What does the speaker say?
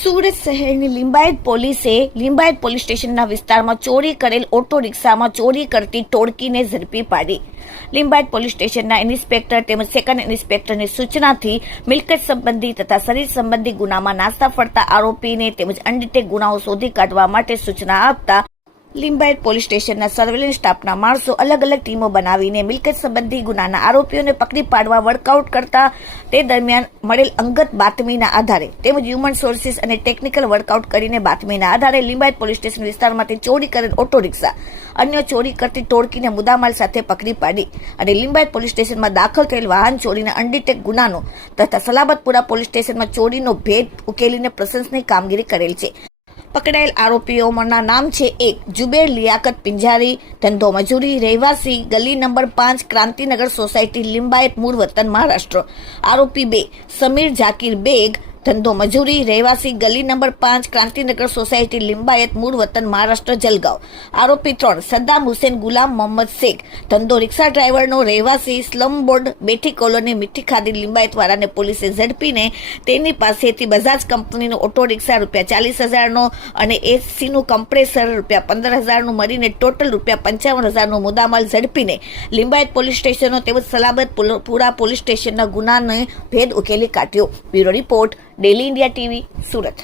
સુરત શહેરની લિંબાયત પોલીસ સ્ટેશનના વિસ્તારમાં ચોરી કરેલ ઓટો રિક્ષામાં ચોરી કરતી ટોળકીને ઝડપી પાડી. લિંબાયત પોલીસ સ્ટેશનના ઇન્સ્પેક્ટર તેમજ સેકન્ડ ઇન્સ્પેક્ટરની સૂચનાથી મિલકત સંબંધી તથા શરીર સંબંધી ગુનામાં નાસ્તા ફરતા આરોપીને તેમજ અનડિટેક ગુનાઓ શોધી કાઢવા માટે સૂચના આપતા લિંબાયત પોલીસ સ્ટેશનના સર્વેલન્સ સ્ટાફના માણસો અલગ અલગ ટીમો બનાવીને મિલકત સંબંધી ગુનાના આરોપીઓને પકડી પાડવા વર્કઆઉટ કરતા તે દરમિયાન મળેલ અંગત બાતમીના આધારે તેમજ હ્યુમન સોર્સિસ અને ટેકનિકલ વર્કઆઉટ કરીને બાતમીના આધારે લિંબાયત પોલીસ સ્ટેશન વિસ્તારમાંથી ચોરી કરેલ ઓટો રિક્ષા અન્ય ચોરી કરતી ટોળકીને મુદ્દામાલ સાથે પકડી પાડી અને લિંબાયત પોલીસ સ્ટેશનમાં દાખલ થયેલ વાહન ચોરીના અનડિટેક ગુનાનો તથા સલાબતપુરા પોલીસ સ્ટેશનમાં ચોરીનો ભેદ ઉકેલીને પ્રશંસનીય કામગીરી કરેલ છે. પકડાયેલ આરોપીઓના નામ છે: 1. જુબેર લિયાકત પિંજારી, ધંધો મજૂરી, રહેવાસી ગલી નંબર 5, ક્રાંતિનગર સોસાયટી, લિંબાયત, મૂળ વતન મહારાષ્ટ્ર. આરોપી 2. સમીર જાકીર બેગ, ધંધો મજૂરી, રહેવાસી ગલી નંબર 5, ક્રાંતિનગર સોસાયટી, લિંબાયત, મૂળ વતન મહારાષ્ટ્ર, જલગાંવ. આરોપી 3. સદ્દામ હુસેન ગુલામ મોહમ્મદ શેખ, ધંધો રિક્ષા ડ્રાઈવરનો, રહેવાસી સ્લમ બોર્ડ, બેઠી કોલોની, મીઠી ખાદી, લિંબાયત વાળાને પોલીસે ઝડપીને તેની પાસેથી બજાજ કંપનીનો ઓટો રિક્ષા ₹40,000નો અને એસીનું કમ્પ્રેસર ₹15,000નું મળીને ટોટલ ₹55,000નો મુદ્દામાલ ઝડપીને લિંબાયત પોલીસ સ્ટેશનો તેમજ સલાબતપુરા પોલીસ સ્ટેશનના ગુનાને ભેદ ઉકેલી કાઢ્યો. Bureau report, daily India TV, Surat.